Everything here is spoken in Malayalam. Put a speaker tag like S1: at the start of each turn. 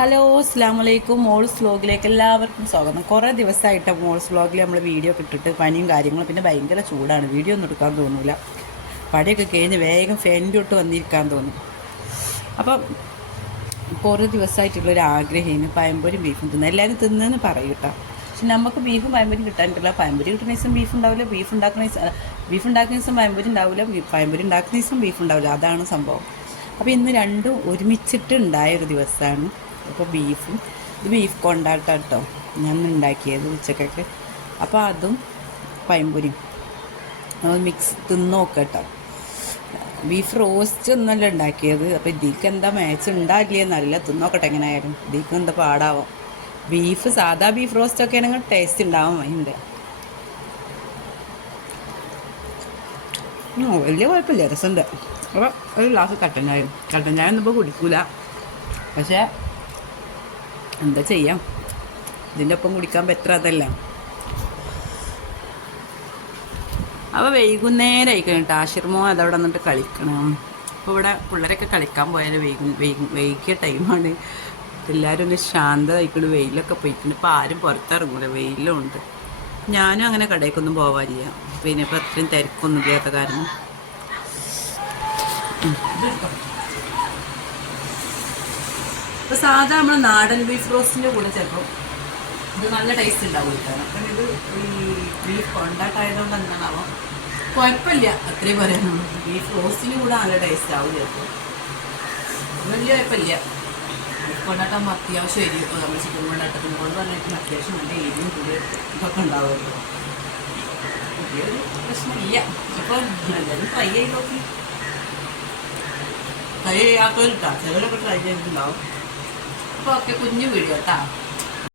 S1: ഹലോ അസ്സാം വലൈക്കും മോൾസ് വ്ലോഗിലേക്ക് എല്ലാവർക്കും സ്വാഗതം. കുറേ ദിവസമായിട്ട് മോൾസ് വ്ലോഗിൽ നമ്മൾ വീഡിയോ ഒക്കെ ഇട്ടിട്ട് പനിയും കാര്യങ്ങളും പിന്നെ ഭയങ്കര ചൂടാണ്. വീഡിയോ ഒന്നും എടുക്കാൻ തോന്നില്ല പടിയൊക്കെ കഴിഞ്ഞ് വേഗം ഫാനിന്റെ തൊട്ട് വന്നിരിക്കാൻ തോന്നും. അപ്പം കുറേ ദിവസമായിട്ടുള്ളൊരു ആഗ്രഹമാണ് പഴംപൊരി ബീഫും തിന്നുക എല്ലാവരും തിന്നെന്ന് പറയും പക്ഷെ നമുക്ക് ബീഫും പഴംപൊരി കിട്ടാനിട്ടില്ല പഴംപൊരി കിട്ടുന്ന ദിവസം ബീഫ് ഉണ്ടാവില്ല ബീഫ് ഉണ്ടാക്കുന്ന ദിവസം ബീഫ് ഉണ്ടാക്കുന്ന ദിവസം പഴംപൊരി ഉണ്ടാവില്ല പയമ്പൊരി ഉണ്ടാക്കുന്ന ദിവസം ബീഫ് ഉണ്ടാവില്ല. അതാണ് സംഭവം. അപ്പോൾ ഇന്ന് രണ്ടും ഒരുമിച്ചിട്ട് ഉണ്ടായ ഒരു ദിവസമാണ് അപ്പോൾ ബീഫും ഇത് ബീഫ് കൊണ്ടാട്ടം കേട്ടോ ഞാൻ ഉണ്ടാക്കിയത് ഉച്ചക്കൊക്കെ. അപ്പോൾ അതും അത് മിക്സ് തിന്ന് നോക്കാം കേട്ടോ ബീഫ് റോസ്റ്റ് ഒന്നല്ല ഉണ്ടാക്കിയത് അപ്പോൾ ഇതിക്ക് എന്താ മാച്ച് ഉണ്ടാകില്ലേ എന്നറിയില്ല. തിന്നോക്കട്ടെ എങ്ങനെ ആയാലും ഇതിക്ക് എന്താ പാടാവാം? ബീഫ് സാധാ ബീഫ് റോസ്റ്റ് ഒക്കെ ആണെങ്കിൽ ടേസ്റ്റ് ഉണ്ടാവും അതിന്റെ. വലിയ കുഴപ്പമില്ല രസമുണ്ട് അപ്പോൾ ഒരു ഗ്ലാസ് കട്ടൻ ചായ കട്ടൻ ചായ ഒന്നും ഇപ്പോൾ കുടിക്കൂല. പക്ഷേ എന്താ ചെയ്യാം? ഇതിന്റെ ഒപ്പം കുടിക്കാൻ പറ്റുക അതല്ല. അപ്പോൾ വൈകുന്നേരം ആയിക്കണം കേട്ടോ ആശിർമോ അതവിടെ വന്നിട്ട് കളിക്കണം. അപ്പോൾ ഇവിടെ പിള്ളേരൊക്കെ കളിക്കാൻ പോയാൽ വൈകു വൈകു വൈകിയ ടൈമാണ് എല്ലാവരും ഒന്ന് ശാന്തമായിക്കൊണ്ട് വെയിലൊക്കെ പോയിട്ടുണ്ട്. ഇപ്പോൾ ആരും പുറത്തിറങ്ങൂല. വെയിലും ഉണ്ട് ഞാനും അങ്ങനെ കടയിലേക്കൊന്നും പോവാറില്ല. പിന്നെ ഇപ്പോൾ അത്രയും തിരക്കൊന്നും ഇല്ലാത്ത കാരണം. ഇപ്പോൾ സാധാ നമ്മൾ നാടൻ ബീഫ് റോസ്റ്റിന്റെ കൂടെ ചിലപ്പോൾ ഇത് നല്ല ടേസ്റ്റ് ഉണ്ടാവും കാരണം അപ്പം ഇത് ഈ ബീഫ് കൊണ്ടാട്ടായതുകൊണ്ട് എന്താണാവോ? കുഴപ്പമില്ല അത്രയും പറയാനുള്ളൂ. ബീഫ് റോസ്റ്റിന് കൂടെ നല്ല ടേസ്റ്റ് ആവും ചിലപ്പോൾ വലിയ കുഴപ്പമില്ല ബീഫ് കൊണ്ടാട്ടം അത്യാവശ്യം എരി നമ്മൾ ചിക്കൻ കൊണ്ടാട്ടത്തിനോട് പറഞ്ഞിട്ട് അത്യാവശ്യം നല്ല എരിയും കൂടി ഇതൊക്കെ ഉണ്ടാവുമല്ലോ വലിയൊരു പ്രശ്നമില്ല അപ്പോൾ എല്ലാവരും ട്രൈ ചെയ്ത് നോക്കി. ട്രൈ ചെയ്യാത്തവരിട്ടാ ചിലരൊക്കെ ട്രൈ ചെയ്തിട്ടുണ്ടാവും. അപ്പോൾ ഓക്കെ കുഞ്ഞു വീഡിയോ